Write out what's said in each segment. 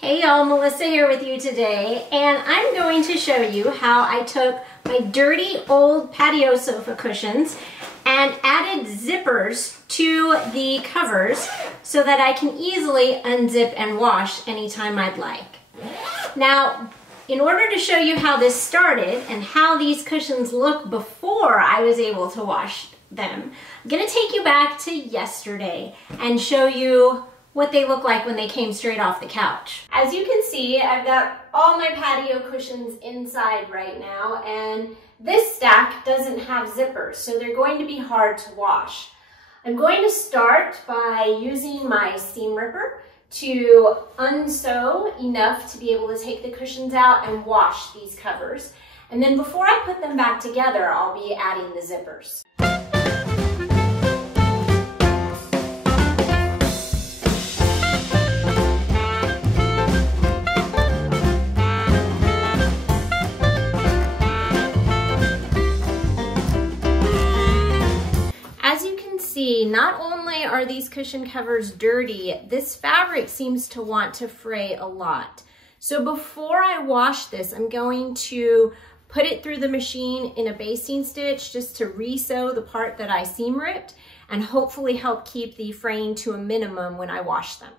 Hey y'all, Melissa here with you today, and I'm going to show you how I took my dirty old patio sofa cushions and added zippers to the covers so that I can easily unzip and wash anytime I'd like. Now, in order to show you how this started and how these cushions look before I was able to wash them, I'm going to take you back to yesterday and show you what they look like when they came straight off the couch. As you can see, I've got all my patio cushions inside right now, and this stack doesn't have zippers, so they're going to be hard to wash. I'm going to start by using my seam ripper to unsew enough to be able to take the cushions out and wash these covers. And then before I put them back together, I'll be adding the zippers. Not only are these cushion covers dirty, this fabric seems to want to fray a lot. So before I wash this, I'm going to put it through the machine in a basting stitch just to re-sew the part that I seam ripped and hopefully help keep the fraying to a minimum when I wash them.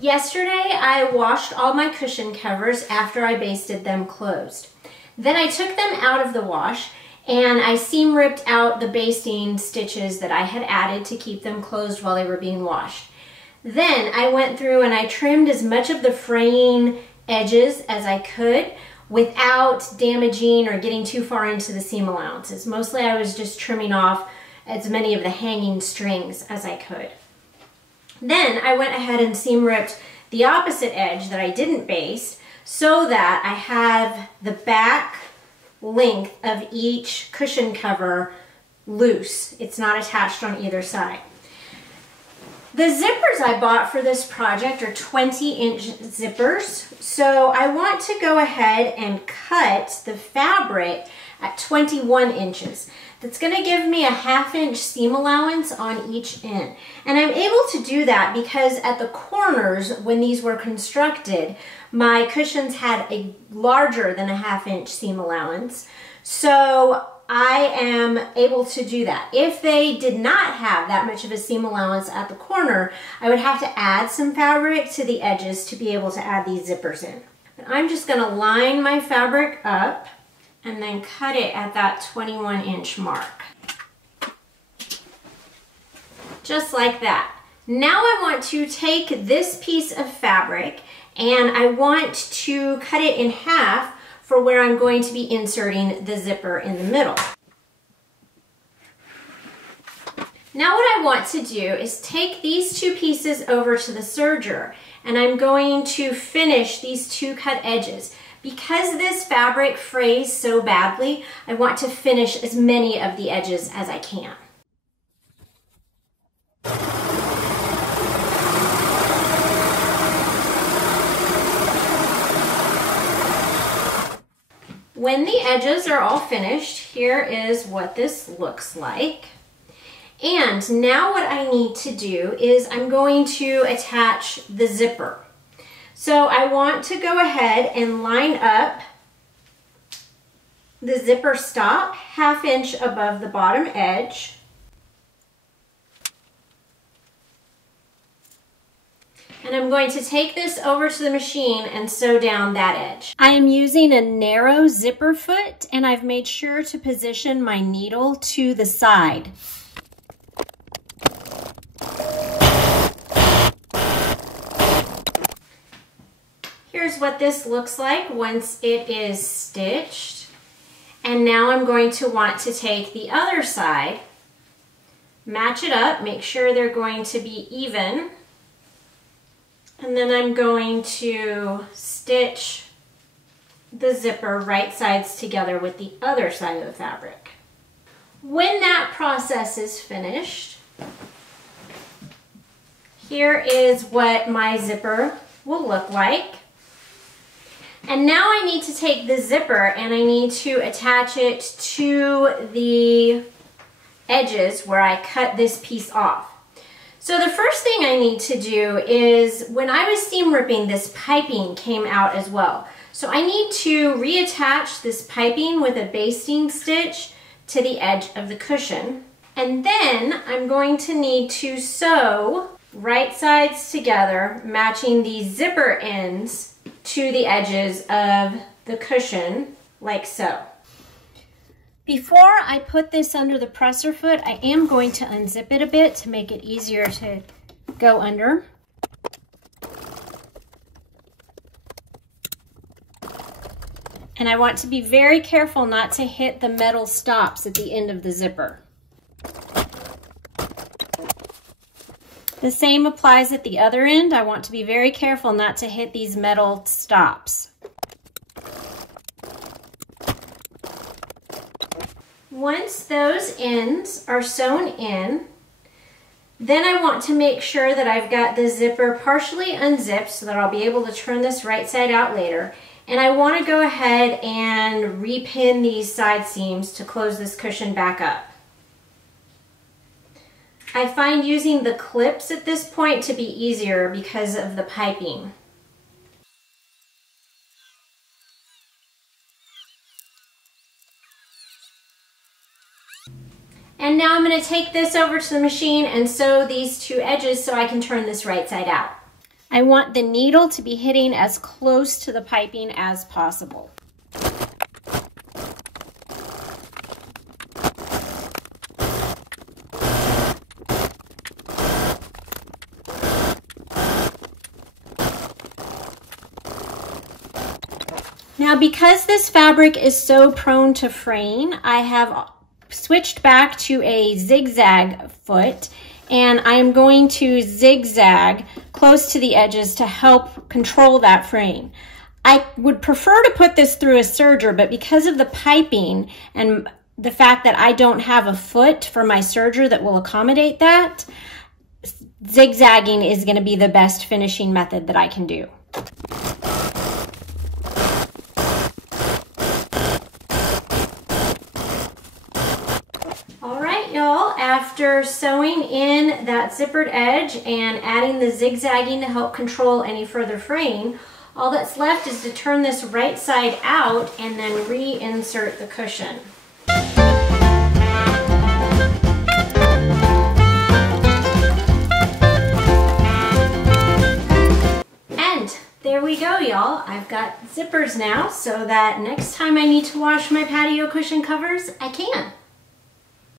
Yesterday, I washed all my cushion covers after I basted them closed. Then I took them out of the wash and I seam ripped out the basting stitches that I had added to keep them closed while they were being washed. Then I went through and I trimmed as much of the fraying edges as I could without damaging or getting too far into the seam allowances. Mostly I was just trimming off as many of the hanging strings as I could. Then I went ahead and seam ripped the opposite edge that I didn't baste so that I have the back length of each cushion cover loose. It's not attached on either side. The zippers I bought for this project are 20-inch zippers, so I want to go ahead and cut the fabric at 21 inches. That's going to give me a 1/2 inch seam allowance on each end. And I'm able to do that because at the corners, when these were constructed, my cushions had a larger than a 1/2 inch seam allowance. So I am able to do that. If they did not have that much of a seam allowance at the corner, I would have to add some fabric to the edges to be able to add these zippers in. But I'm just going to line my fabric up and then cut it at that 21-inch mark. Just like that. Now I want to take this piece of fabric and I want to cut it in half for where I'm going to be inserting the zipper in the middle. Now what I want to do is take these two pieces over to the serger and I'm going to finish these two cut edges. Because this fabric frays so badly, I want to finish as many of the edges as I can. When the edges are all finished, here is what this looks like. And now what I need to do is I'm going to attach the zipper. So I want to go ahead and line up the zipper stop 1/2 inch above the bottom edge. And I'm going to take this over to the machine and sew down that edge. I am using a narrow zipper foot and I've made sure to position my needle to the side. Here's what this looks like once it is stitched. And now I'm going to want to take the other side, match it up, make sure they're going to be even. And then I'm going to stitch the zipper right sides together with the other side of the fabric. When that process is finished, here is what my zipper will look like. And now I need to take the zipper and I need to attach it to the edges where I cut this piece off. So the first thing I need to do is, when I was seam ripping, this piping came out as well. So I need to reattach this piping with a basting stitch to the edge of the cushion. And then I'm going to need to sew right sides together, matching the zipper ends to the edges of the cushion, like so. Before I put this under the presser foot, I am going to unzip it a bit to make it easier to go under. And I want to be very careful not to hit the metal stops at the end of the zipper. The same applies at the other end. I want to be very careful not to hit these metal stops. Once those ends are sewn in, then I want to make sure that I've got the zipper partially unzipped so that I'll be able to turn this right side out later. And I want to go ahead and repin these side seams to close this cushion back up. I find using the clips at this point to be easier because of the piping. And now I'm going to take this over to the machine and sew these two edges so I can turn this right side out. I want the needle to be hitting as close to the piping as possible. Now, because this fabric is so prone to fraying, I have switched back to a zigzag foot, and I'm going to zigzag close to the edges to help control that fraying. I would prefer to put this through a serger, but because of the piping and the fact that I don't have a foot for my serger that will accommodate that, zigzagging is going to be the best finishing method that I can do. After sewing in that zippered edge and adding the zigzagging to help control any further fraying, all that's left is to turn this right side out and then reinsert the cushion. And there we go, y'all. I've got zippers now so that next time I need to wash my patio cushion covers, I can.